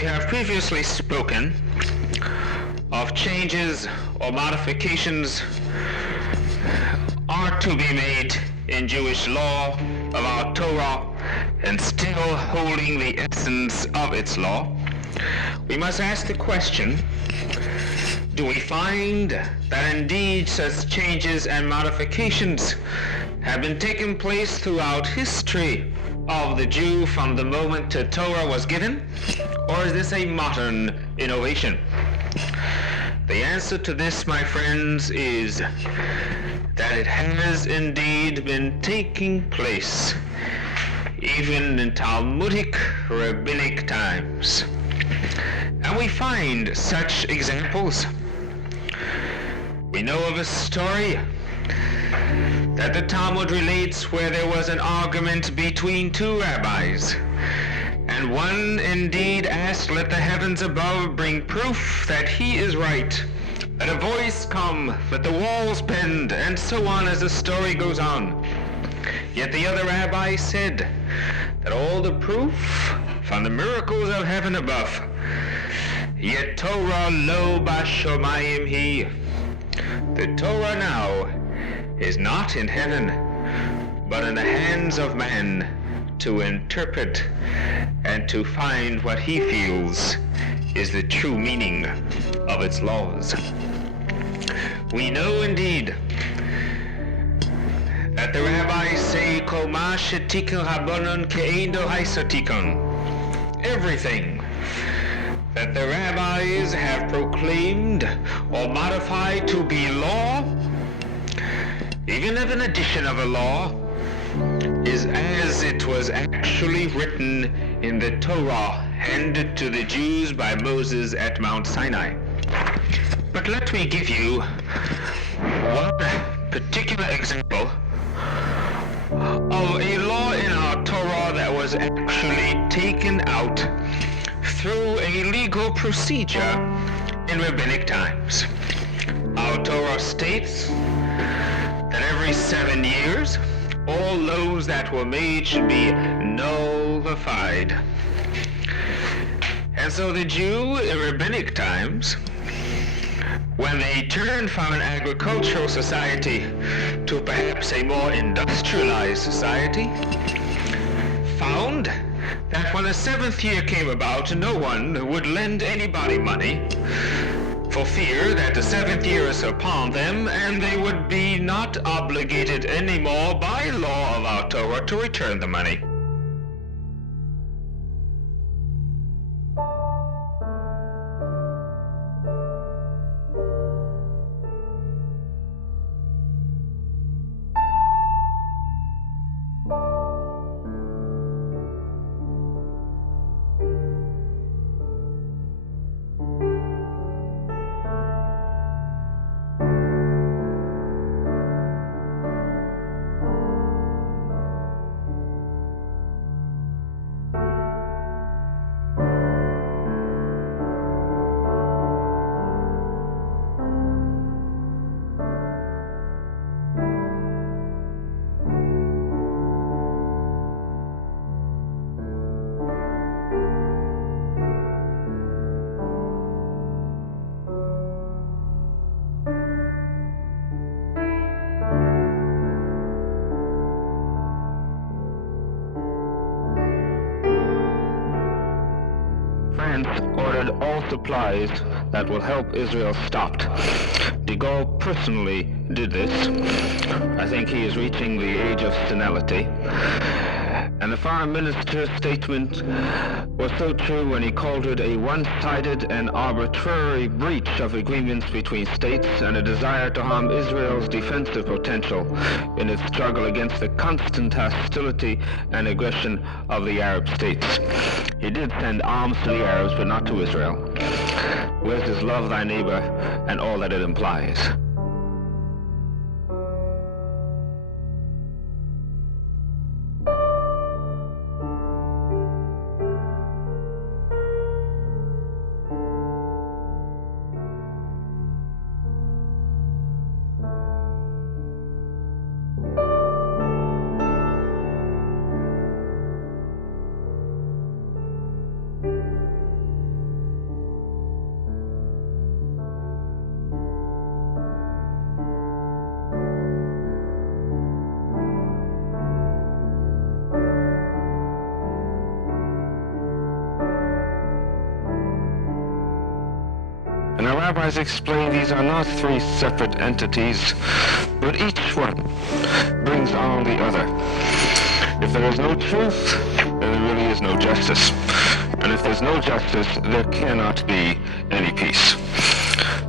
We have previously spoken of changes or modifications are to be made in Jewish law of our Torah and still holding the essence of its law. We must ask the question, do we find that indeed such changes and modifications have been taking place throughout history of the Jew from the moment the Torah was given, or is this a modern innovation? The answer to this, my friends, is that it has indeed been taking place even in Talmudic rabbinic times. And we find such examples. We know of a story that the Talmud relates where there was an argument between two rabbis, and one indeed asked, "Let the heavens above bring proof that he is right. Let a voice come, let the walls bend," and so on as the story goes on. Yet the other rabbi said that all the proof from the miracles of heaven above, yet Torah lo bashomayim hi. The Torah now is not in heaven, but in the hands of man to interpret and to find what he feels is the true meaning of its laws. We know indeed that the rabbis say, Kol ma shetikun rabbanon ke'eino haisatikun. Everything that the rabbis have proclaimed or modified to be law, even if an addition of a law, is as it was actually written in the Torah handed to the Jews by Moses at Mount Sinai. But let me give you one particular example of a law in our Torah that was actually taken out through a legal procedure in rabbinic times. Our Torah states that every 7 years, all laws that were made should be nullified. And so the Jew in rabbinic times, when they turned from an agricultural society to perhaps a more industrialized society, found that when the 7th year came about, no one would lend anybody money for fear that the 7th year is upon them and they would be not obligated anymore by law of our Torah to return the money. France ordered all supplies that will help Israel stopped. De Gaulle personally did this. I think he is reaching the age of senility. And the foreign minister's statement was so true when he called it a one-sided and arbitrary breach of agreements between states and a desire to harm Israel's defensive potential in its struggle against the constant hostility and aggression of the Arab states. He did send arms to the Arabs, but not to Israel. Where's his love thy neighbor and all that it implies? our rabbis explain these are not three separate entities, but each one brings on the other. If there is no truth, then there really is no justice. And if there's no justice, there cannot be any peace.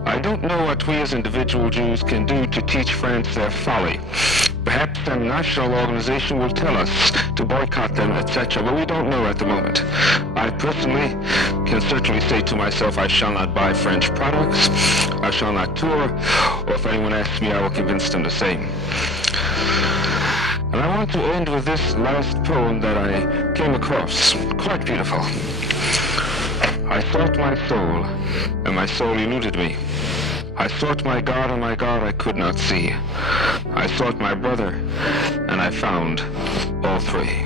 I don't know what we as individual Jews can do to teach France their folly. Perhaps some national organization will tell us to boycott them, etc., but we don't know at the moment. I personally can certainly say to myself, I shall not buy French products, I shall not tour, or if anyone asks me, I will convince them the same. And I want to end with this last poem that I came across. Quite beautiful. I sought my soul, and my soul eluded me. I sought my God, and my God I could not see. I sought my brother, and I found all three.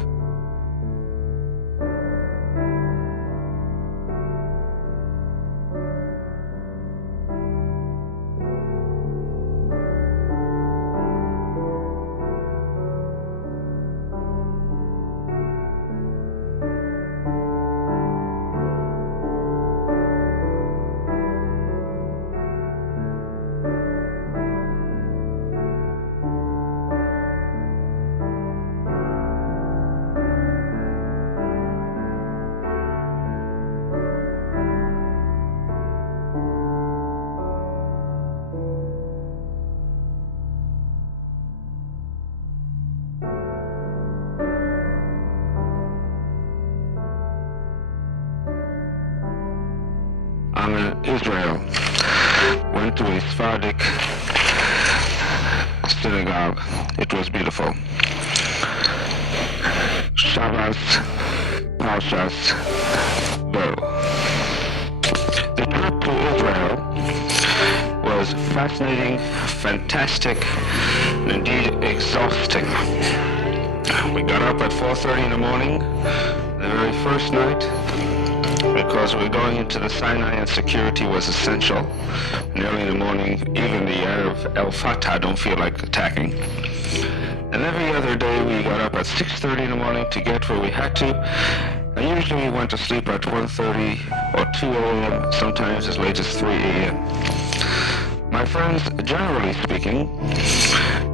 I'm in Israel. Went to a Sephardic synagogue. It was beautiful. Shabbos, Parshas, Bo. The trip to Israel was fascinating, fantastic, and indeed exhausting. We got up at 4:30 in the morning, the very first night, because we were going into the Sinai and security was essential. And early in the morning, even the Arab al-Fatah don't feel like attacking. And every other day we got up at 6:30 in the morning to get where we had to. And usually we went to sleep at 1:30 or 2 a.m., sometimes as late as 3 a.m. My friends, generally speaking,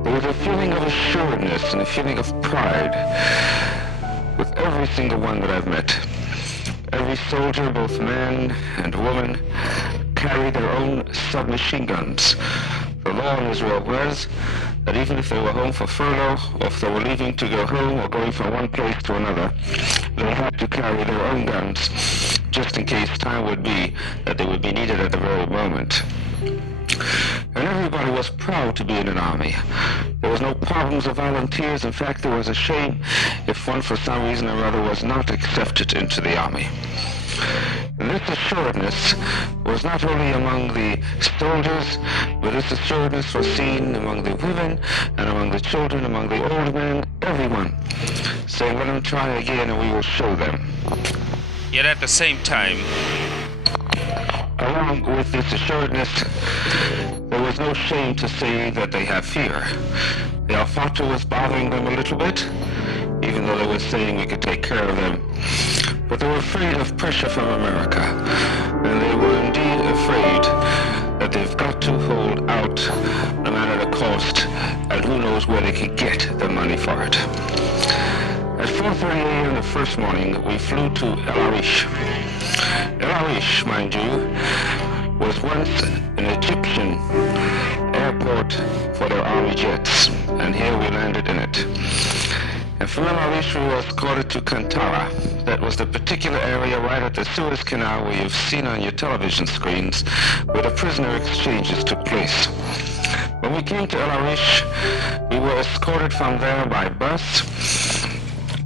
there was a feeling of assuredness and a feeling of pride with every single one that I've met. Every soldier, both man and woman, carried their own submachine guns. The law in Israel was that even if they were home for furlough, or if they were leaving to go home or going from one place to another, they had to carry their own guns, just in case time would be that they would be needed at the very moment. And everybody was proud to be in an army. There was no problems of volunteers. In fact, there was a shame if one for some reason or other was not accepted into the army. And this assuredness was not only among the soldiers, but this assuredness was seen among the women and among the children, among the old men, everyone, saying, let them try again and we will show them. Yet at the same time, along with this assuredness, there was no shame to say that they have fear. The al-Fatah was bothering them a little bit, even though they were saying we could take care of them. But they were afraid of pressure from America, and they were indeed afraid that they've got to hold out no matter the cost, and who knows where they could get the money for it. At 4:30 a.m. the first morning, we flew to El Arish. El Arish, mind you, was once an Egyptian airport for their army jets, and here we landed in it. And from El Arish we were escorted to Kantara. That was the particular area right at the Suez Canal where you've seen on your television screens where the prisoner exchanges took place. When we came to El Arish, we were escorted from there by bus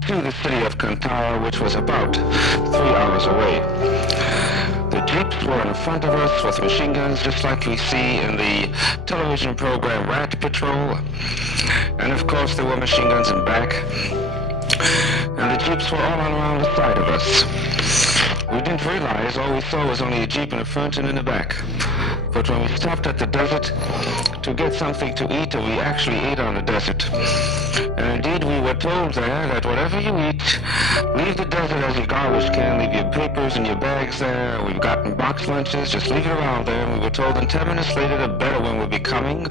to the city of Kantara, which was about 3 hours away. The jeeps were in front of us with machine guns, just like we see in the television program Rat Patrol. And of course there were machine guns in back. And the jeeps were all around the side of us. We didn't realize all we saw was only a jeep in the front and in the back. but when we stopped at the desert to get something to eat, we actually ate on the desert. And indeed, we were told there that whatever you eat, leave the desert as your garbage can, leave your papers and your bags there. We've gotten box lunches, just leave it around there. And we were told in 10 minutes later the Bedouin will be coming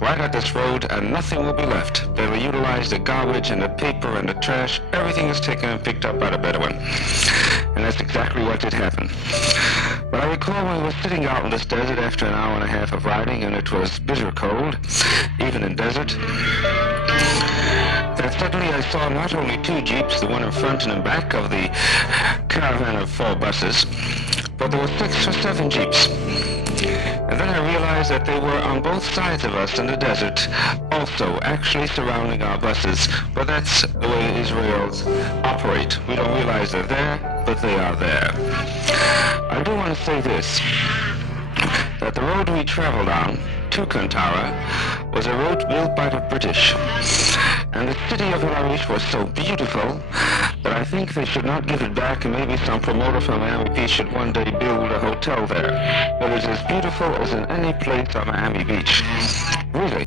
right at this road and nothing will be left. They will utilize the garbage and the paper and the trash. Everything is taken and picked up by the Bedouin. And that's exactly what did happen. But I recall when we were sitting out in this desert after an hour and a half of riding, and it was bitter cold, even in desert, that suddenly I saw not only two jeeps, the one in front and in back of the caravan of 4 buses, but there were 6 or 7 jeeps. And then I realized that they were on both sides of us in the desert, also actually surrounding our buses. But that's the way Israelis operate. We don't realize they're there, but they are there. I do want to say this, that the road we traveled on to Kantara was a road built by the British. And the city of El Arish was so beautiful that I think they should not give it back, and maybe some promoter from Miami Beach should one day build a hotel there. But it's as beautiful as in any place on Miami Beach. Really.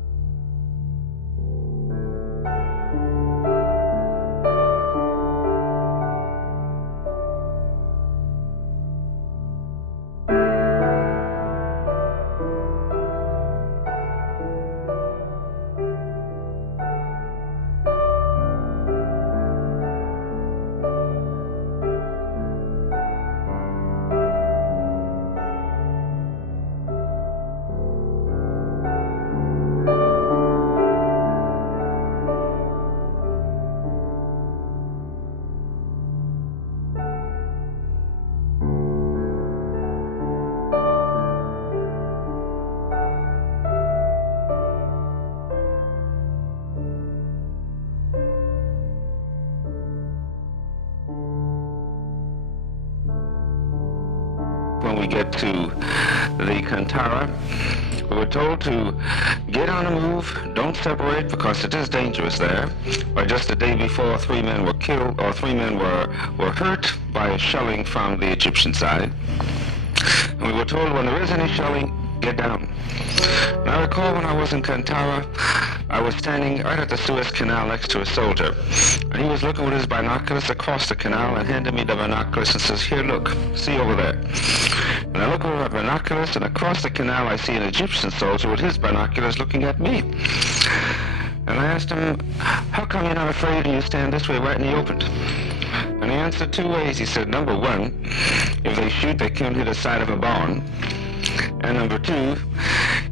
When we get to the Kantara, we were told to get on the move, don't separate because it is dangerous there. Or just the day before, 3 men were killed, or 3 men were hurt by a shelling from the Egyptian side. And we were told when there is any shelling, get down. And I recall when I was in Kantara, I was standing right at the Suez Canal next to a soldier. And he was looking with his binoculars across the canal and handed me the binoculars and says, "Here, look, see over there." And I look over my binoculars, and across the canal I see an Egyptian soldier with his binoculars looking at me. And I asked him, "How come you're not afraid and you stand this way right in the open?" And he answered 2 ways. He said, number 1, if they shoot, they can't hit the side of a barn. And number 2,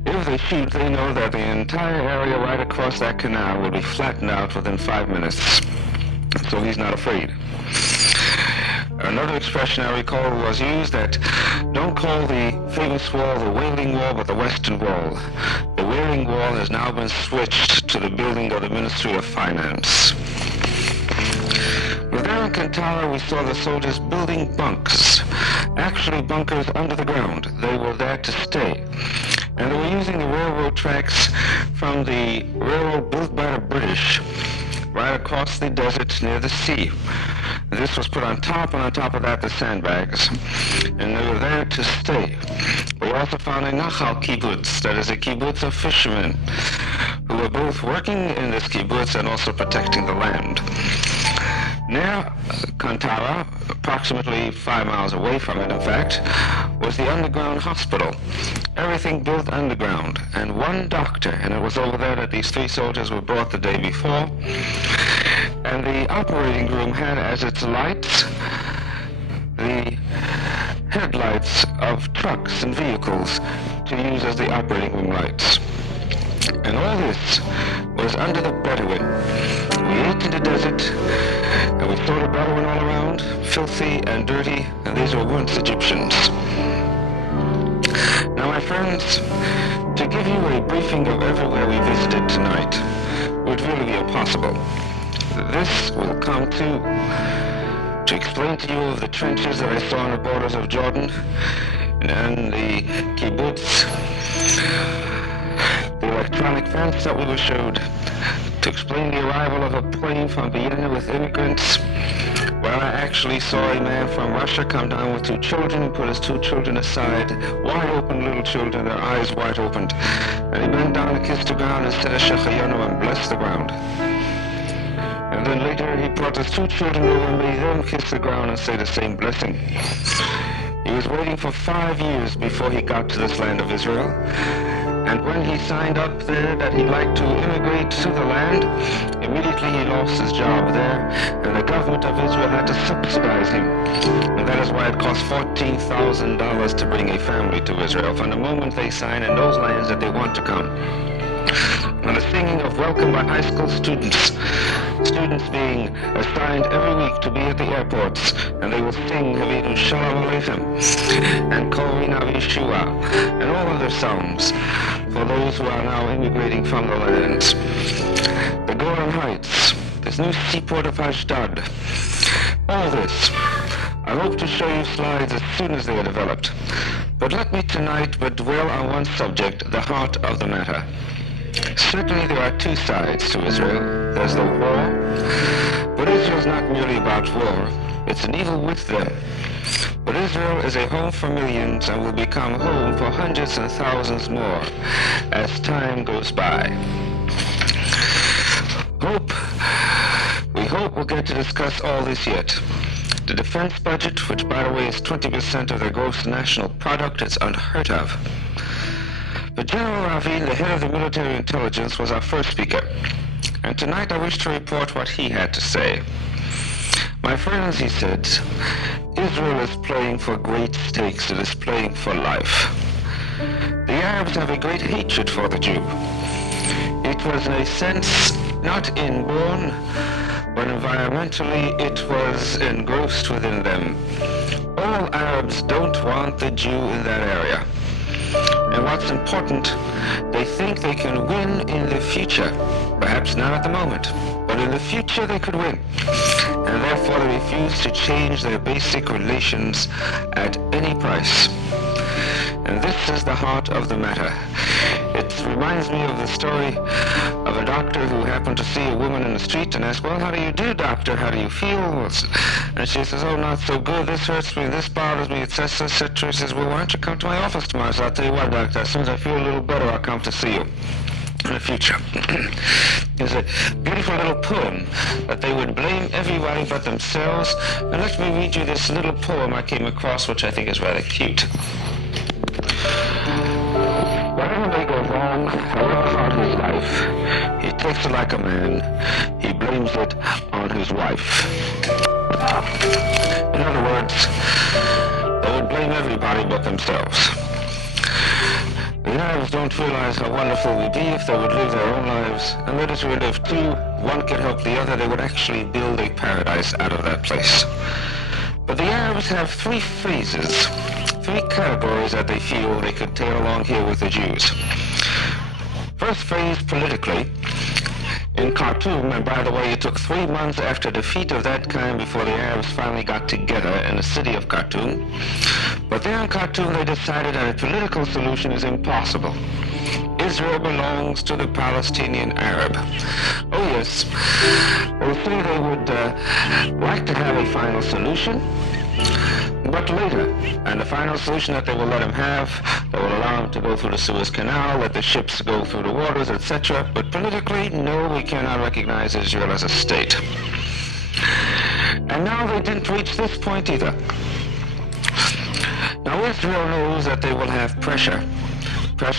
if they shoot, they know that the entire area right across that canal will be flattened out within 5 minutes. So he's not afraid. Another expression I recall was used that don't call the famous wall the Wailing Wall, but the Western Wall. The Wailing Wall has now been switched to the building of the Ministry of Finance. But there in Kantara, we saw the soldiers building bunks, actually bunkers under the ground. They were there to stay. And they were using the railroad tracks from the railroad built by the British right across the desert near the sea. This was put on top, and on top of that the sandbags. And they were there to stay. We also found a Nachal kibbutz, that is a kibbutz of fishermen, who were both working in this kibbutz and also protecting the land. Near Kantara, approximately 5 miles away from it, in fact, was the underground hospital. Everything built underground, and one doctor, and it was over there that these 3 soldiers were brought the day before. And the operating room had as its lights the headlights of trucks and vehicles to use as the operating room lights. And all this was under the Bedouin. We ate in the desert, and we saw the Bedouin all around, filthy and dirty, and these were once Egyptians. Now, my friends, to give you a briefing of everywhere we visited tonight would really be impossible. This will come to explain to you of the trenches that I saw on the borders of Jordan, and the kibbutz, the electronic fence that we were showed, to explain the arrival of a plane from Vienna with immigrants, Well, I actually saw a man from Russia come down with 2 children. He put his 2 children aside, wide open little children, their eyes wide opened. And he bent down and kissed the ground and said, Shechayonu, and blessed the ground. And then later he brought his 2 children over and made them kiss the ground and say the same blessing. He was waiting for 5 years before he got to this land of Israel. And when he signed up there that he'd like to immigrate to the land, immediately he lost his job there, and the government of Israel had to subsidize him. And that is why it cost $14,000 to bring a family to Israel from the moment they sign in those lands that they want to come. And the singing of welcome by high school students being assigned every week to be at the airports, and they will sing Havinu Shalom Aleichem and Korina Yeshua and all other songs for those who are now immigrating from the lands. The Golan Heights, this new seaport of Ashdod, all this. I hope to show you slides as soon as they are developed. But let me tonight but dwell on one subject, the heart of the matter. Certainly there are 2 sides to Israel. There's the war, but Israel's not merely about war. It's an evil with them. But Israel is a home for millions and will become home for hundreds and thousands more as time goes by. We hope we'll get to discuss all this yet. The defense budget, which by the way is 20% of their gross national product, is unheard of. But General Ravin, the head of the military intelligence, was our first speaker. And tonight I wish to report what he had to say. My friends, he said, Israel is playing for great stakes. It is playing for life. The Arabs have a great hatred for the Jew. It was in a sense not inborn, but environmentally it was engrossed within them. All Arabs don't want the Jew in that area. And what's important, they think they can win in the future. Perhaps not at the moment, but in the future they could win. And therefore they refuse to change their basic relations at any price. And this is the heart of the matter. It reminds me of the story of a doctor who happened to see a woman in the street and asked, well, how do you do, doctor? How do you feel? And she says, oh, not so good. This hurts me. This bothers me, etc., etc. He says, well, why don't you come to my office tomorrow? So I'll tell you what, doctor, as soon as I feel a little better, I'll come to see you in the future. There's a beautiful little poem that they would blame everybody but themselves. And let me read you this little poem I came across, which I think is rather cute. Whatever may go wrong, however hard his life, he takes it like a man. He blames it on his wife. In other words, they would blame everybody but themselves. The Arabs don't realize how wonderful it would be if they would live their own lives, and that is where if 2, one can help the other, they would actually build a paradise out of that place. But the Arabs have 3 phases, 3 categories that they feel they could tail along here with the Jews. First phase, politically. In Khartoum, and by the way, it took 3 months after defeat of that kind before the Arabs finally got together in the city of Khartoum. But there in Khartoum, they decided that a political solution is impossible. Israel belongs to the Palestinian Arab. Oh yes, they say they would like to have a final solution, but later. And the final solution that they will let him have, they will allow him to go through the Suez Canal, let the ships go through the waters, etc. But politically, no, we cannot recognize Israel as a state. And now they didn't reach this point either. Now Israel knows that they will have pressure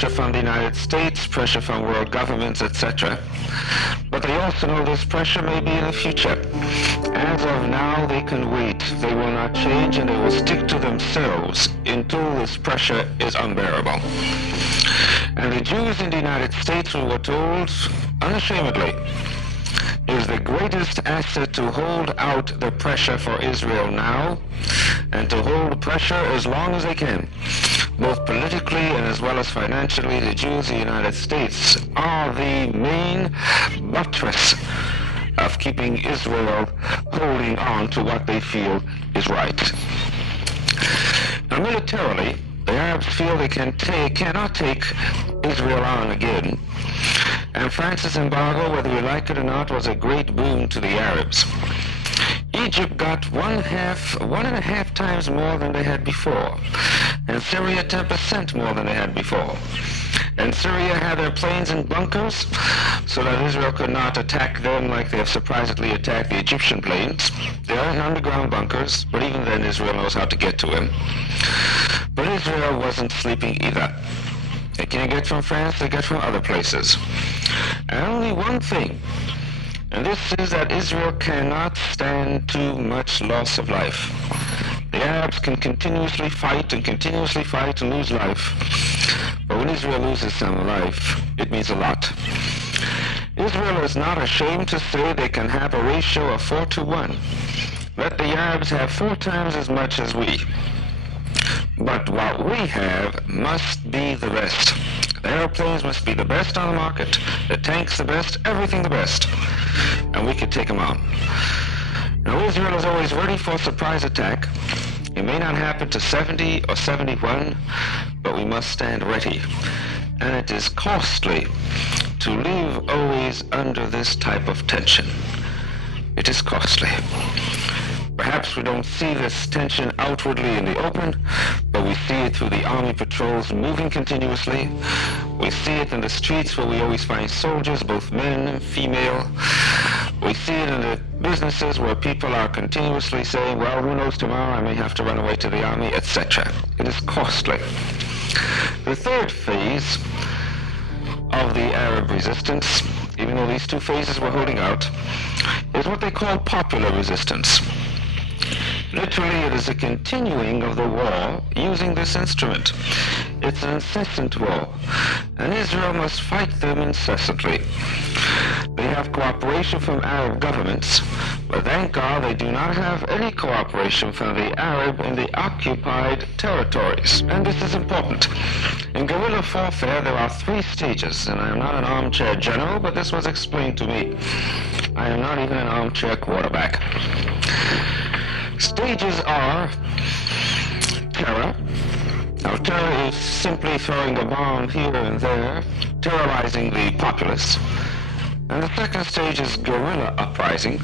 from the United States, pressure from world governments, etc. But they also know this pressure may be in the future. As of now, they can wait. They will not change, and they will stick to themselves until this pressure is unbearable. And the Jews in the United States, we were told unashamedly, is the greatest asset to hold out the pressure for Israel now, and to hold the pressure as long as they can. Both politically and as well as financially, the Jews in the United States are the main buttress of keeping Israel holding on to what they feel is right. Now militarily, the Arabs feel they cannot take Israel on again. And France's embargo, whether you like it or not, was a great boon to the Arabs. Egypt got one and a half times more than they had before, and Syria 10% more than they had before. And Syria had their planes in bunkers so that Israel could not attack them like they have surprisingly attacked the Egyptian planes. They are in underground bunkers, but even then Israel knows how to get to them. But Israel wasn't sleeping either. They can't get from France, they get from other places. And only one thing, and this is that Israel cannot stand too much loss of life. The Arabs can continuously fight and lose life. But when Israel loses some life, it means a lot. Israel is not ashamed to say they can have a ratio of 4-1. Let the Arabs have 4 times as much as we. But what we have must be the best. The airplanes must be the best on the market, the tanks the best, everything the best. And we could take them on. Now Israel is always ready for a surprise attack. It may not happen to 70 or 71, but we must stand ready. And it is costly to live always under this type of tension. It is costly. Perhaps we don't see this tension outwardly in the open, but we see it through the army patrols moving continuously. We see it in the streets where we always find soldiers, both men and female. We see it in the businesses where people are continuously saying, well, who knows, tomorrow I may have to run away to the army, etc. It is costly. The third phase of the Arab resistance, even though these 2 phases were holding out, is what they call popular resistance. Literally, it is a continuing of the war using this instrument. It's an incessant war, and Israel must fight them incessantly. They have cooperation from Arab governments, but thank God they do not have any cooperation from the Arab in the occupied territories. And this is important. In guerrilla warfare, there are 3 stages, and I am not an armchair general, but this was explained to me. I am not even an armchair quarterback. Stages are terror. Now, terror is simply throwing a bomb here and there, terrorizing the populace. And the second stage is guerrilla uprising.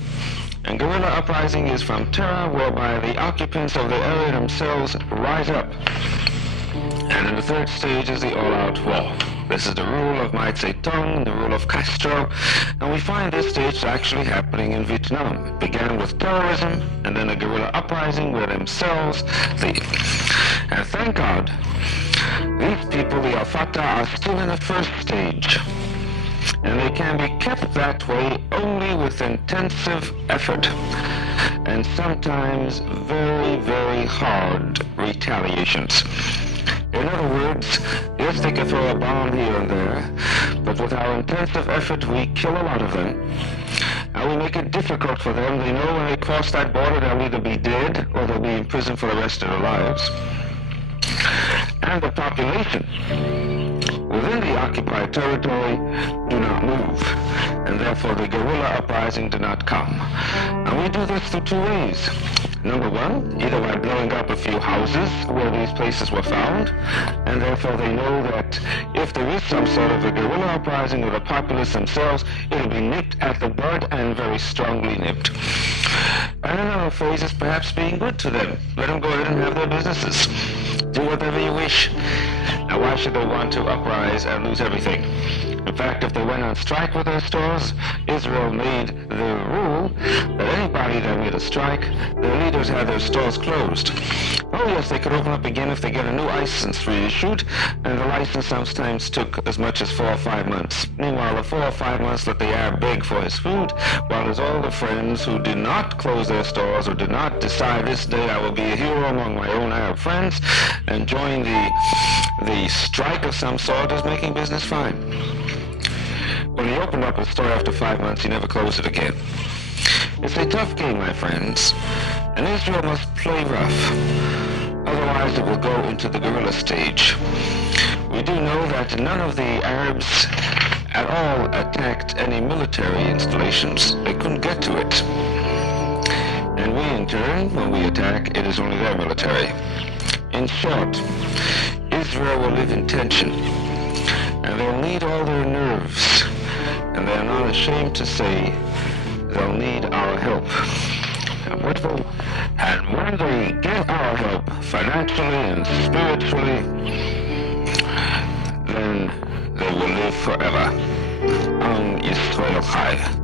And guerrilla uprising is from terror, whereby the occupants of the area themselves rise up. And in the third stage is the all-out war. This is the rule of Mao Zedong, the rule of Castro, and we find this stage actually happening in Vietnam. It began with terrorism, and then a guerrilla uprising where themselves lead. And thank God, these people, the Al-Fatah, are still in the first stage. And they can be kept that way only with intensive effort, and sometimes very, very hard retaliations. In other words, yes, they can throw a bomb here and there, but with our intensive effort, we kill a lot of them. And we make it difficult for them. They know when they cross that border, they'll either be dead or they'll be in prison for the rest of their lives. And the population within the occupied territory do not move, and therefore the guerrilla uprising do not come. And we do this through 2 ways. Number 1, either by blowing up a few houses where these places were found, and therefore they know that if there is some sort of a guerrilla uprising of the populace themselves, it'll be nipped at the bud, and very strongly nipped. And another phase is perhaps being good to them. Let them go ahead and have their businesses. Do whatever you wish. Now why should they want to uprise and lose everything? In fact, if they went on strike with their stores, Israel made the rule that anybody that made a strike, their leaders had their stores closed. Oh yes, they could open up again if they get a new license reissued, and the license sometimes took as much as 4 or 5 months. Meanwhile, the 4 or 5 months let the Arab beg for his food, while there's all the friends who did not close their stores or did not decide this day I will be a hero among my own Arab friends and join the strike of some sort is making business fine. When he opened up his store after 5 months, he never closed it again. It's a tough game, my friends, and Israel must play rough. Otherwise, it will go into the guerrilla stage. We do know that none of the Arabs at all attacked any military installations. They couldn't get to it. And we, in turn, when we attack, it is only their military. In short, Israel will live in tension, and they'll need all their nerves, and they are not ashamed to say they'll need our help. And when they get our help financially and spiritually, then they will live forever. Am Yisrael Chai.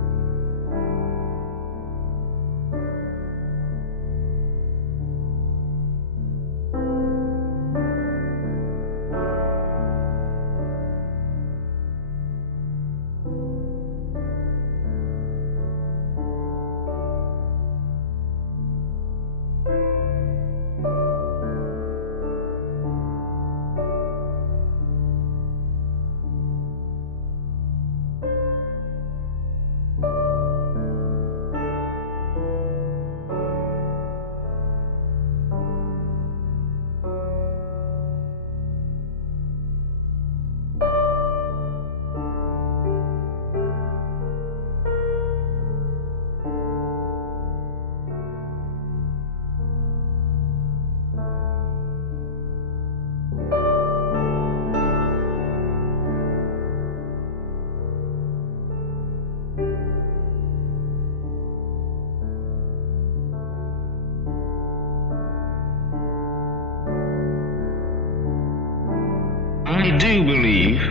I do believe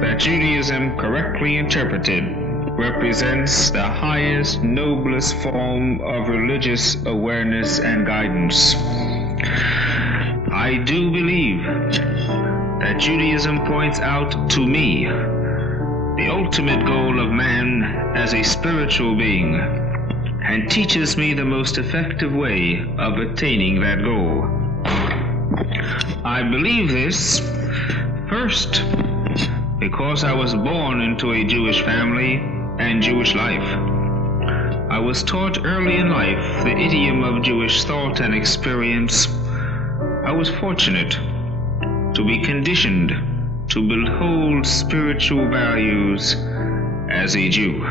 that Judaism, correctly interpreted, represents the highest, noblest form of religious awareness and guidance. I do believe that Judaism points out to me the ultimate goal of man as a spiritual being and teaches me the most effective way of attaining that goal. I believe this first, because I was born into a Jewish family and Jewish life. I was taught early in life the idiom of Jewish thought and experience. I was fortunate to be conditioned to behold spiritual values as a Jew.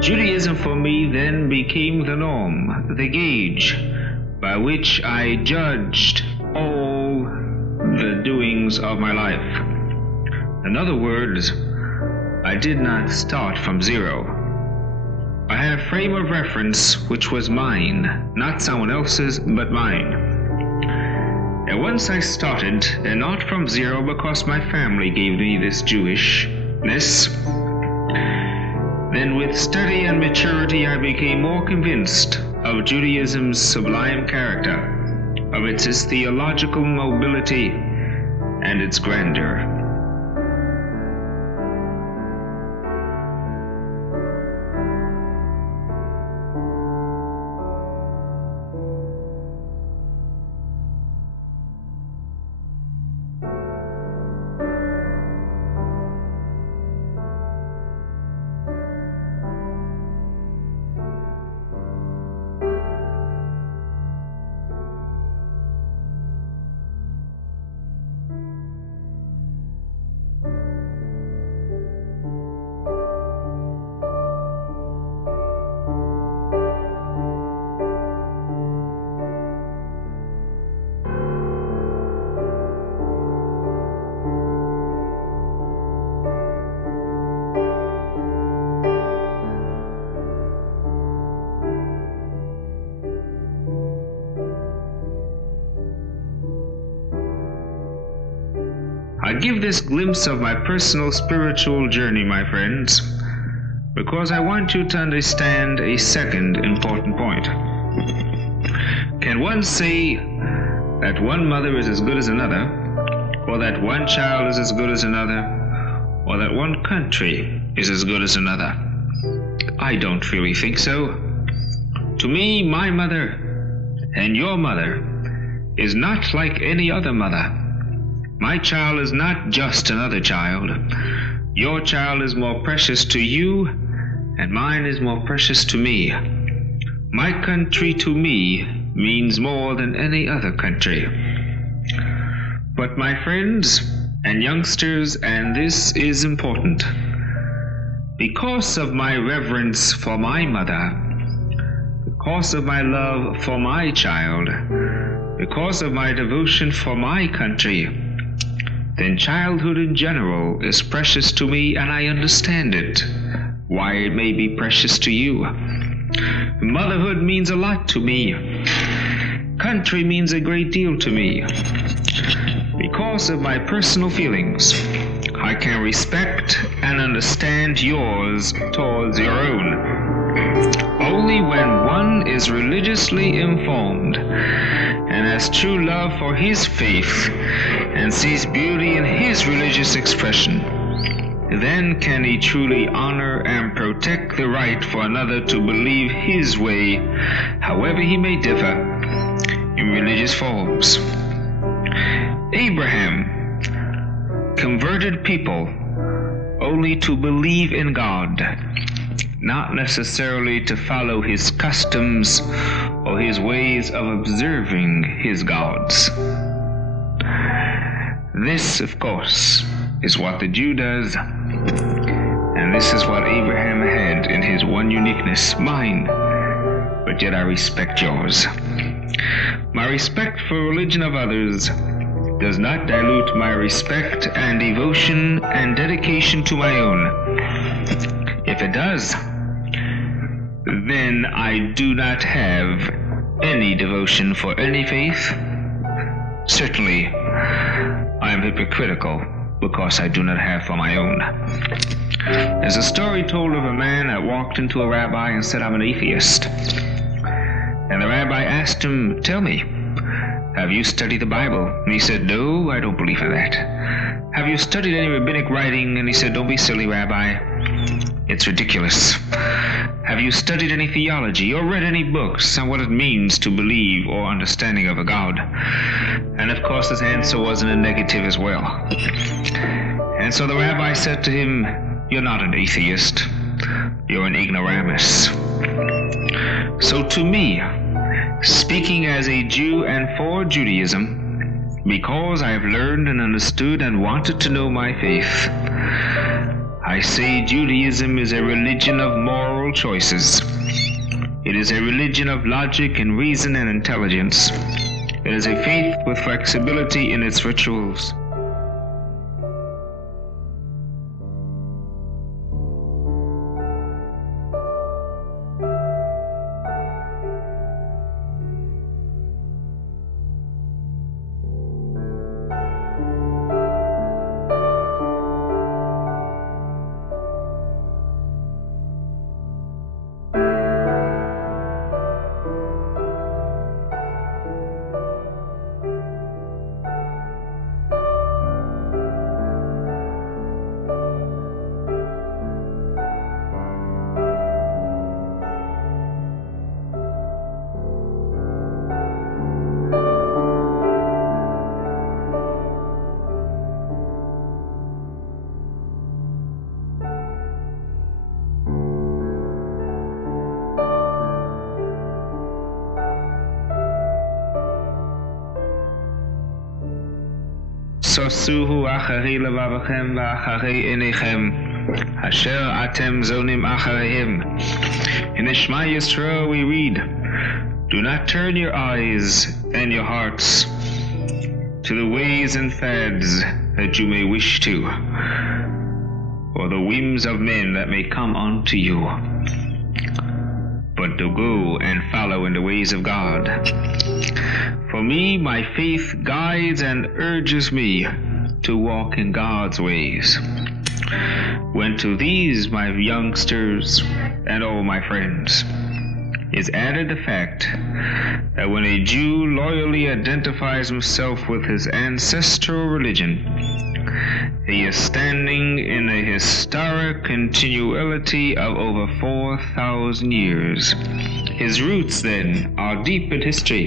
Judaism for me then became the norm, the gauge by which I judged all the doings of my life. In other words, I did not start from zero. I had a frame of reference which was mine, not someone else's, but mine. And once I started, and not from zero because my family gave me this Jewishness, then with study and maturity I became more convinced of Judaism's sublime character, of its theological nobility and its grandeur. I give this glimpse of my personal spiritual journey, my friends, because I want you to understand a second important point. Can one say that one mother is as good as another, or that one child is as good as another, or that one country is as good as another? I don't really think so. To me, my mother and your mother is not like any other mother. My child is not just another child. Your child is more precious to you, and mine is more precious to me. My country to me means more than any other country. But my friends and youngsters, and this is important, because of my reverence for my mother, because of my love for my child, because of my devotion for my country, then childhood in general is precious to me, and I understand it, why it may be precious to you. Motherhood means a lot to me. Country means a great deal to me. Because of my personal feelings, I can respect and understand yours towards your own. Only when one is religiously informed and has true love for his faith and sees beauty in his religious expression, then can he truly honor and protect the right for another to believe his way, however he may differ, in religious forms. Abraham converted people only to believe in God, not necessarily to follow his customs or his ways of observing his gods. This, of course, is what the Jew does, and this is what Abraham had in his one uniqueness, mine, but yet I respect yours. My respect for religion of others does not dilute my respect and devotion and dedication to my own. If it does, then I do not have any devotion for any faith. Certainly, I am hypocritical because I do not have for my own. There's a story told of a man that walked into a rabbi and said, "I'm an atheist." And the rabbi asked him, "Tell me, have you studied the Bible?" And he said, "No, I don't believe in that." "Have you studied any rabbinic writing?" And he said, "Don't be silly, Rabbi. It's ridiculous." "Have you studied any theology or read any books on what it means to believe or understanding of a God?" And of course his answer was in a negative as well. And so the rabbi said to him, "You're not an atheist. You're an ignoramus." So to me, speaking as a Jew and for Judaism, because I have learned and understood and wanted to know my faith, I say Judaism is a religion of moral choices. It is a religion of logic and reason and intelligence. It is a faith with flexibility in its rituals. סוסוהו אחרי לבבכם ואחרי עיניכם, אשר אתם זונים אחריהם. In the Shema Yisrael we read, "Do not turn your eyes and your hearts to the ways and fads that you may wish to, or the whims of men that may come unto you, but to go and follow in the ways of God. For me, my faith guides and urges me to walk in God's ways." When to these, my youngsters and all my friends, is added the fact that when a Jew loyally identifies himself with his ancestral religion, he is standing in a historic continuity of over 4,000 years. His roots, then, are deep in history,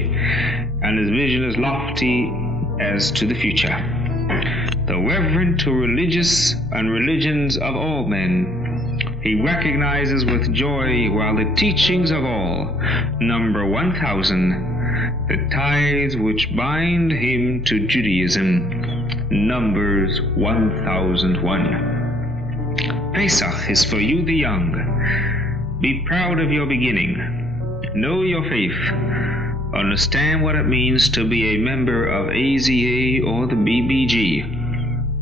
and his vision is lofty as to the future. The reverent to religious and religions of all men, he recognizes with joy, while the teachings of all number 1,000, the ties which bind him to Judaism numbers 1,001. Pesach is for you the young. Be proud of your beginning. Know your faith. Understand what it means to be a member of AZA or the BBG.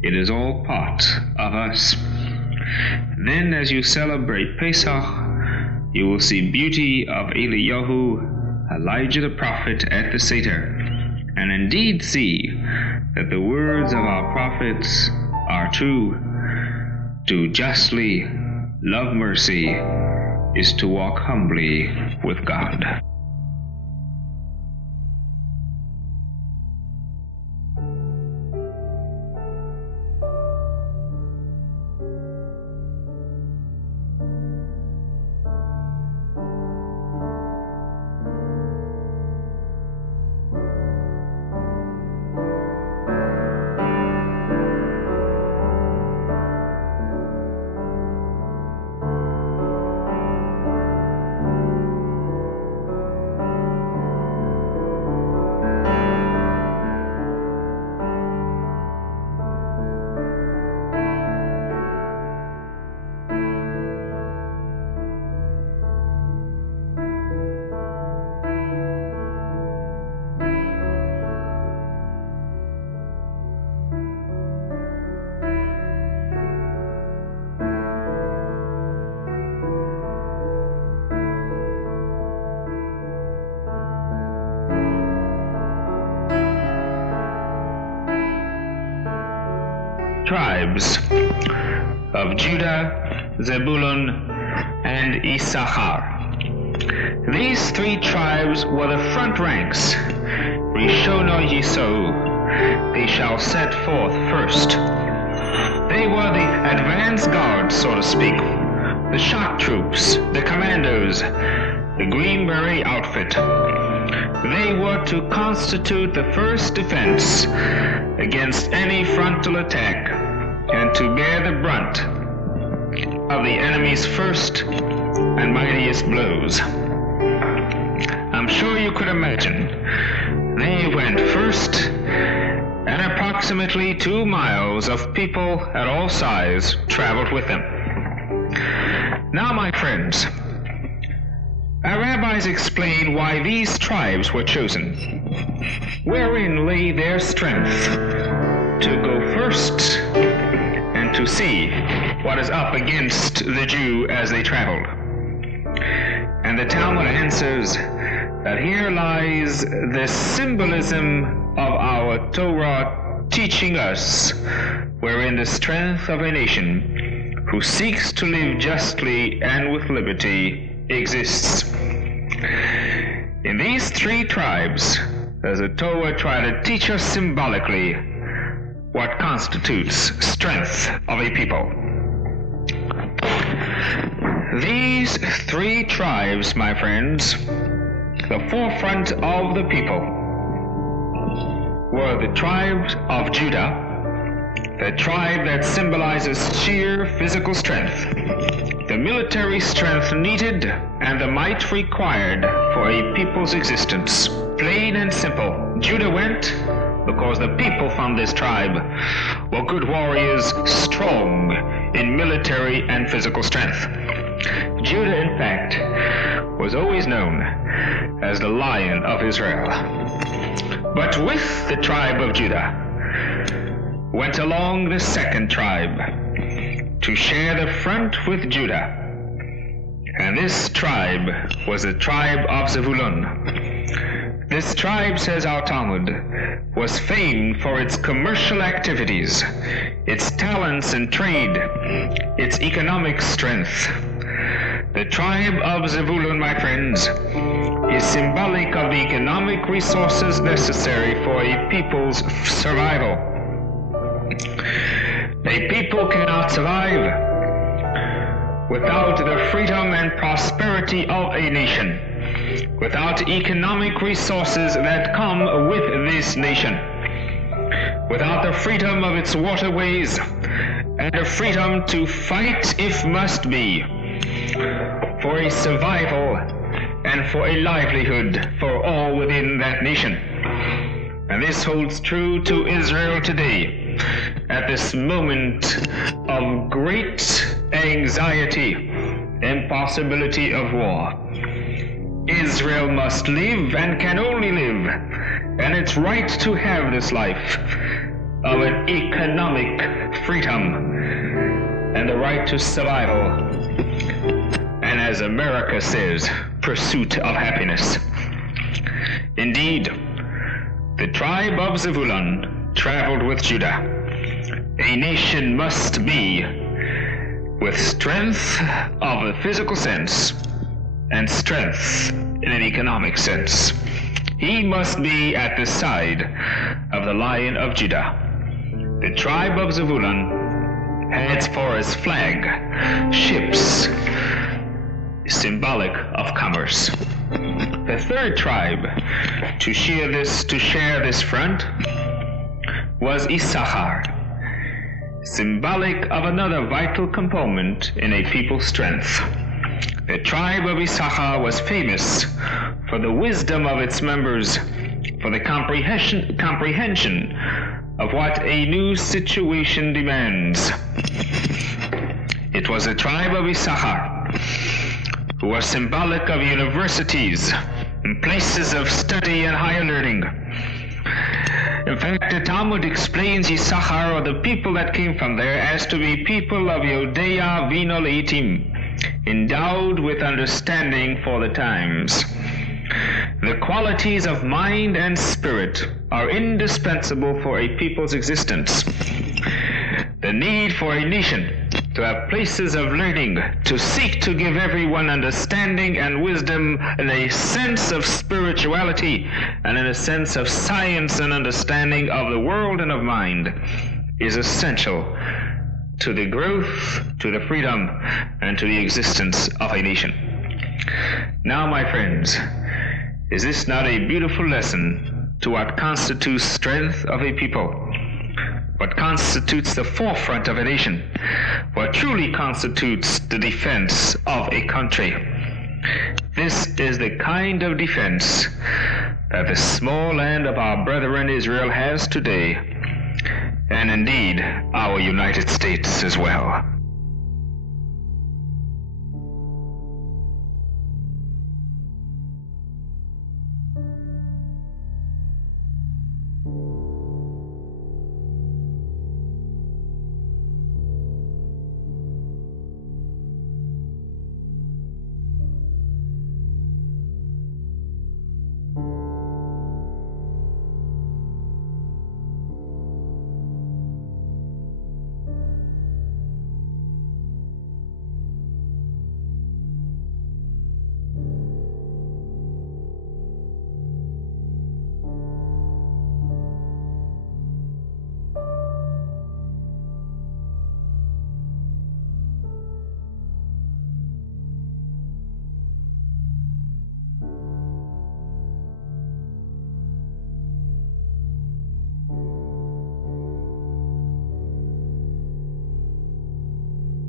It is all part of us. Then, as you celebrate Pesach, You will see beauty of Eliyahu, Elijah the prophet at the Seder, and indeed see that the words of our prophets are true. To justly love mercy is to walk humbly with God. Tribes of Judah, Zebulun, and Issachar. These three tribes were the front ranks. Rishono Yisou, they shall set forth first. They were the advance guard, so to speak, the shock troops, the commandos, the Green Beret outfit. They were to constitute the first defense against any frontal attack and to bear the brunt of the enemy's first and mightiest blows. I'm sure you could imagine. They went first, and approximately 2 miles of people at all sizes traveled with them. Now, my friends, our rabbis explain why these tribes were chosen, wherein lay their strength to go first and to see what is up against the Jew as they traveled. And the Talmud answers that here lies the symbolism of our Torah teaching us wherein the strength of a nation who seeks to live justly and with liberty exists. In these three tribes, does the Torah try to teach us symbolically what constitutes strength of a people. These three tribes, my friends, the forefront of the people, were the tribes of Judah, the tribe that symbolizes sheer physical strength, the military strength needed and the might required for a people's existence. Plain and simple, Judah went because the people from this tribe were good warriors, strong in military and physical strength. Judah, in fact, was always known as the Lion of Israel. But with the tribe of Judah went along the second tribe to share the front with Judah. And this tribe was the tribe of Zebulun. This tribe, says our Talmud, was famed for its commercial activities, its talents and trade, its economic strength. The tribe of Zebulun, my friends, is symbolic of the economic resources necessary for a people's survival. A people cannot survive without the freedom and prosperity of a nation, without economic resources that come with this nation, without the freedom of its waterways and the freedom to fight, if must be, for a survival and for a livelihood for all within that nation. And this holds true to Israel today at this moment of great anxiety and possibility of war. Israel must live and can only live, and its right to have this life of an economic freedom and the right to survival and as America says, pursuit of happiness. Indeed, the tribe of Zebulun traveled with Judah. A nation must be with strength of a physical sense and strength in an economic sense. He must be at the side of the Lion of Judah. The tribe of Zebulun has for its flag ships, symbolic of commerce. The third tribe to share this front was Issachar, symbolic of another vital component in a people's strength. The tribe of Issachar was famous for the wisdom of its members, for the comprehension of what a new situation demands. It was the tribe of Issachar who was symbolic of universities and places of study and higher learning. In fact, the Talmud explains Issachar, or the people that came from there, as to be people of Yodea Vino Leitim, endowed with understanding for the times. The qualities of mind and spirit are indispensable for a people's existence. The need for a nation to have places of learning, to seek to give everyone understanding and wisdom in a sense of spirituality and in a sense of science and understanding of the world and of mind, is essential to the growth, to the freedom, and to the existence of a nation. Now, my friends, is this not a beautiful lesson to what constitutes strength of a people? What constitutes the forefront of a nation? What truly constitutes the defense of a country? This is the kind of defense that the small land of our brethren Israel has today, and indeed our United States as well.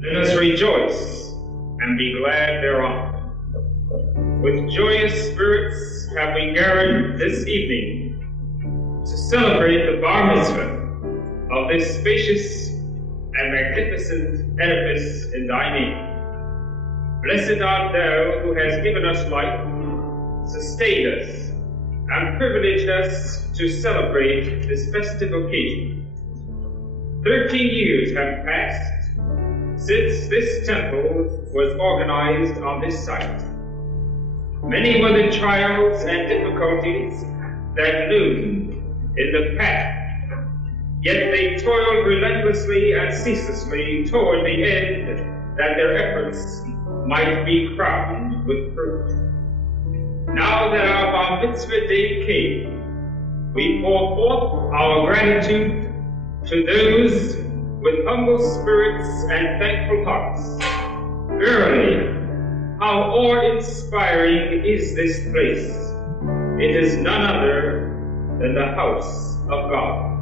Let us rejoice and be glad thereon. With joyous spirits have we gathered this evening to celebrate the bar mitzvah of this spacious and magnificent edifice in thy name. Blessed art thou who hast given us life, sustained us, and privileged us to celebrate this festive occasion. 13 years have passed since this temple was organized on this site. Many were the trials and difficulties that loomed in the path, yet they toiled relentlessly and ceaselessly toward the end that their efforts might be crowned with fruit. Now that our Bar Mitzvah day came, we pour forth our gratitude to those with humble spirits and thankful hearts. Verily, how awe-inspiring is this place! It is none other than the house of God.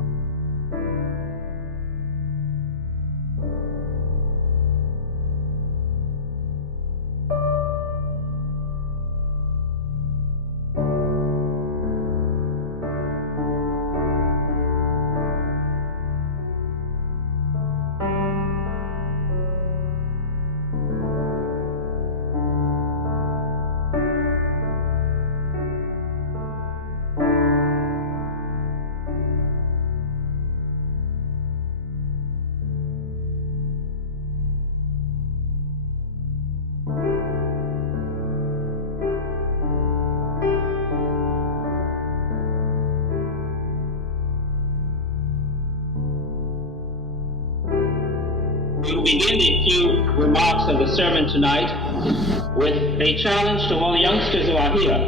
we will begin the few remarks of the sermon tonight with a challenge to all the youngsters who are here.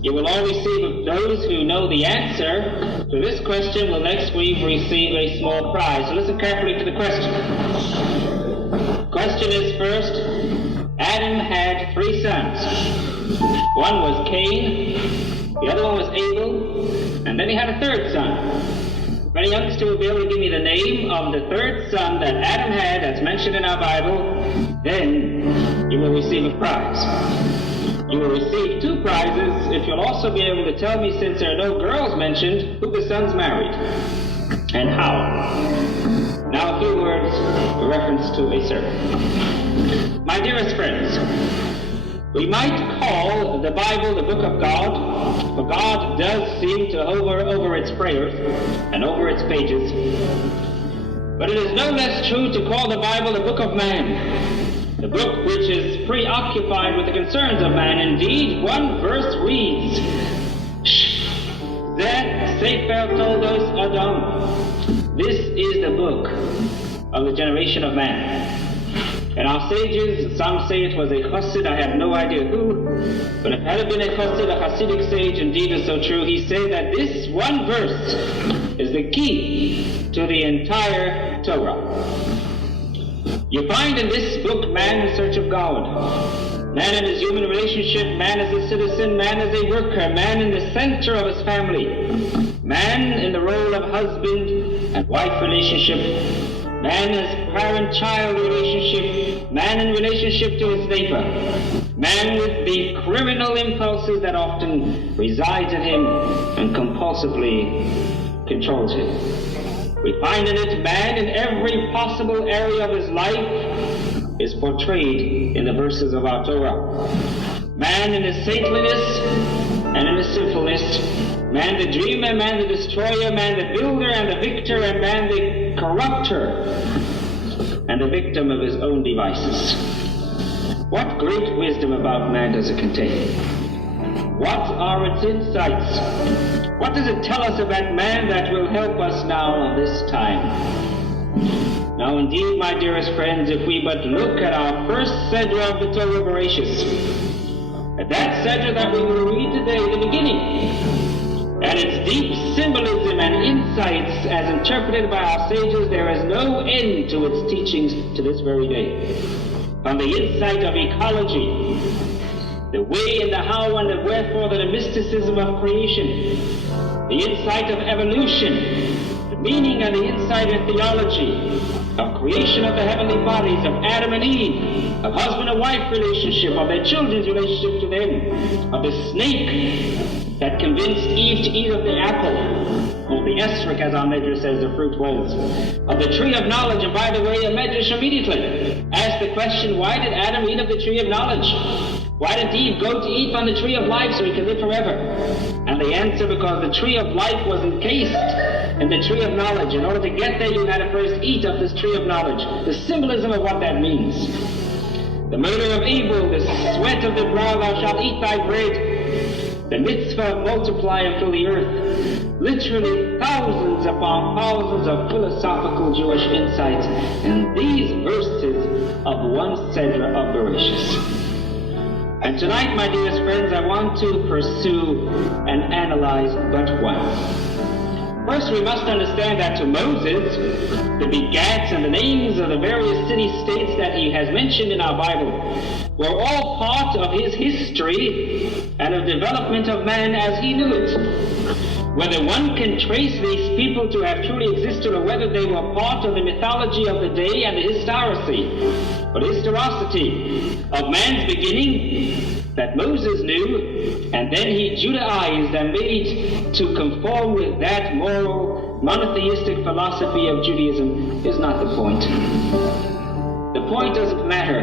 You will all receive, those who know the answer to this question will next week receive a small prize. So listen carefully to the question. The question is first, Adam had 3 sons. One was Cain, the other one was Abel, and then he had a 3rd son. If any youngster will be able to give me the name of the 3rd son that Adam had that's mentioned in our Bible, then you will receive a prize. You will receive 2 prizes if you'll also be able to tell me, since there are no girls mentioned, who the sons married and how. Now a few words in reference to a sermon. My dearest friends, we might call the Bible the book of God, for God does seem to hover over its prayers and over its pages. But it is no less true to call the Bible the book of man, the book which is preoccupied with the concerns of man. Indeed, one verse reads, Zeh Sefer Toldos Adam. This is the book of the generation of man. And our sages, some say it was a chassid, I have no idea who, but if it had been a chassid, a Hasidic sage, indeed is so true, he said that this one verse is the key to the entire Torah. You find in this book man in search of God, man in his human relationship, man as a citizen, man as a worker, man in the center of his family, man in the role of husband and wife relationship, man as parent-child relationship, man in relationship to his neighbor, man with the criminal impulses that often reside in him and compulsively controls him. We find in it man in every possible area of his life is portrayed in the verses of our Torah. Man in his saintliness and in his sinfulness, man the dreamer, man the destroyer, man the builder and the victor, and man the corrupter and the victim of his own devices. What great wisdom about man does it contain? What are its insights? What does it tell us about man that will help us now this time? Now indeed, my dearest friends, if we but look at our first Sedra of the Torah Bereshis, at that Sedra that we will read today, the beginning, and its deep symbolism and insights as interpreted by our sages, there is no end to its teachings to this very day. From the insight of ecology, the way and the how and the wherefore, the mysticism of creation, the insight of evolution, the meaning and the insight of theology, of creation of the heavenly bodies, of Adam and Eve, of husband and wife relationship, of their children's relationship to them, of the snake that convinced Eve to eat of the apple, or the esrog, as our Medrash says the fruit was, of the tree of knowledge. And by the way, a Medrash immediately asked the question, why did Adam eat of the tree of knowledge? Why did Eve go to eat from the tree of life so he could live forever? And the answer, because the tree of life was encased in the tree of knowledge. In order to get there, you had to first eat of this tree of knowledge. The symbolism of what that means. The murder of Abel, the sweat of the brow, thou shalt eat thy bread. The mitzvah of multiply and fill the earth. Literally thousands upon thousands of philosophical Jewish insights in these verses of one Sedra of Bereshis. And tonight, my dearest friends, I want to pursue and analyze but one. First, we must understand that to Moses, the begats and the names of the various city-states that he has mentioned in our Bible were all part of his history and of development of man as he knew it. Whether one can trace these people to have truly existed or whether they were part of the mythology of the day and the historicity of man's beginning that Moses knew, and then he Judaized and made to conform with that moral monotheistic philosophy of Judaism, is not the point. The point doesn't matter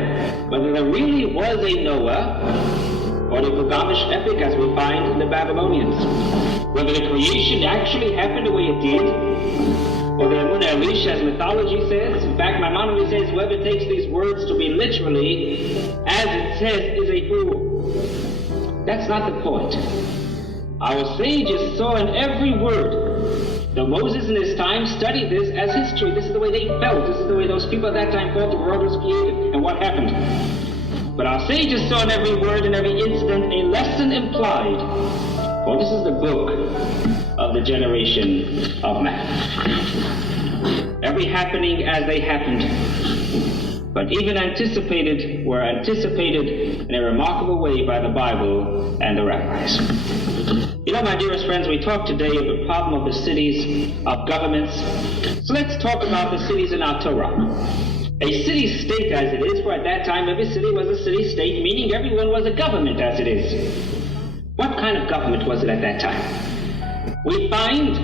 whether there really was a Noah or the Gilgamesh epic as we find in the Babylonians, whether the creation actually happened the way it did, or the Emunah Elish, as mythology says. In fact, Maimonides says whoever takes these words to be literally as it says is a fool. That's not the point. Our sages saw in every word Though Moses in his time studied this as history, this is the way they felt, this is the way those people at that time felt the world was created and what happened. But our sages saw in every word and every incident a lesson implied. For this is the book of the generation of man. Every happening as they happened, but even were anticipated in a remarkable way by the Bible and the rabbis. You know, my dearest friends, we talk today of the problem of the cities, of governments. So let's talk about the cities in our Torah. A city-state as it is, for at that time every city was a city-state, meaning everyone was a government as it is. What kind of government was it at that time? We find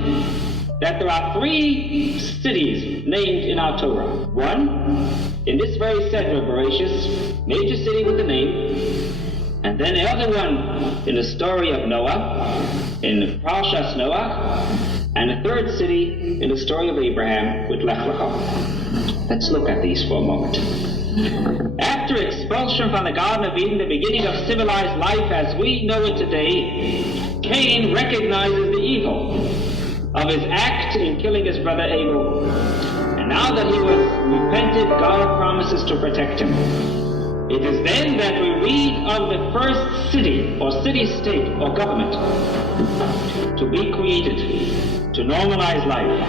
that there are 3 cities named in our Torah. One, in this very center of Bereshis, major city with a name, and then the other one in the story of Noah, in Parshas Noah, and the third city in the story of Abraham with Lech Lecha. Let's look at these for a moment. After expulsion from the Garden of Eden, the beginning of civilized life as we know it today, Cain recognizes the evil of his act in killing his brother Abel. And now that he was repented, God promises to protect him. It is then that we read of the first city, or city-state, or government, to be created, to normalize life.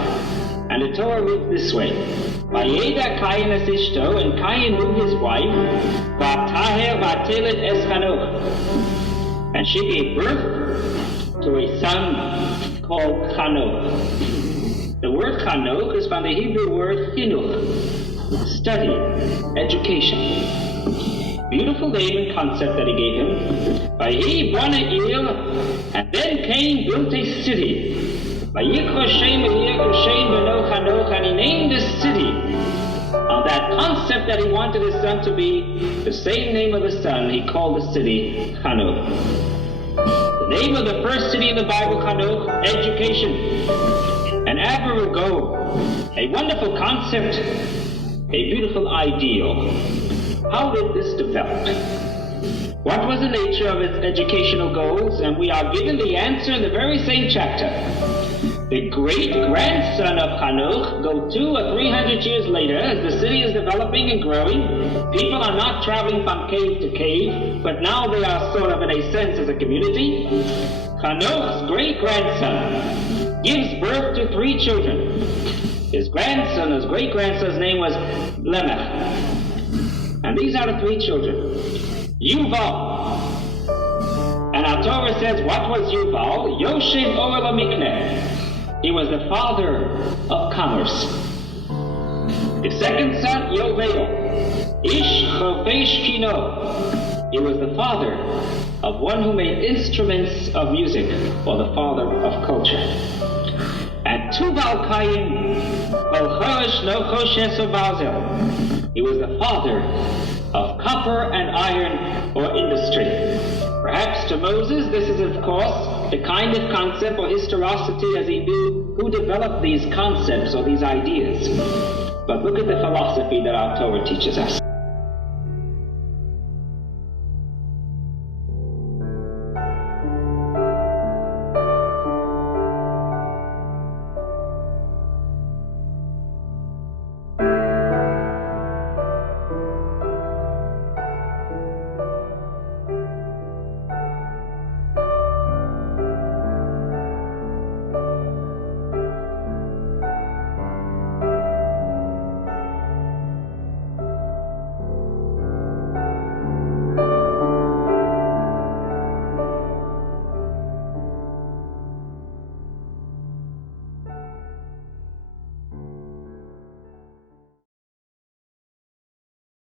And the Torah reads this way: Vayeda Cain es ishto, and Cain knew his wife, Vataher vatelet es Chanoch, and she gave birth to a son called Chanoch. The word Chanoch is from the Hebrew word chinuch, study, education. Beautiful name and concept that he gave him. Vayehi bana il, and then Cain built a city. Vayikra Shem beno Chanoch, and he named the city on that concept that he wanted his son to be the same name of his son. He called the city Chanoch. The name of the first city in the Bible, Chanoch, education. An admirable goal, a wonderful concept, a beautiful ideal. How did this develop? What was the nature of its educational goals? And we are given the answer in the very same chapter. The great-grandson of Chanoch, go 200 or 300 years later, as the city is developing and growing, people are not traveling from cave to cave, but now they are sort of in a sense as a community. Chanoch's great-grandson gives birth to 3 children. His great-grandson's name was Lemech. And these are the 3 children. Yuval. And our Torah says, what was Yuval? Yoshev Oel HaMikneh. He was the father of commerce. The second son, Yovel. Ish Chofesh Kino. He was the father of one who made instruments of music, or the father of culture. And Tuval Cain, Kol Chosh No Choshes Bazel. He was the father of copper and iron, or industry. Perhaps to Moses, this is of course the kind of concept or historicity as he knew who developed these concepts or these ideas. But look at the philosophy that our Torah teaches us.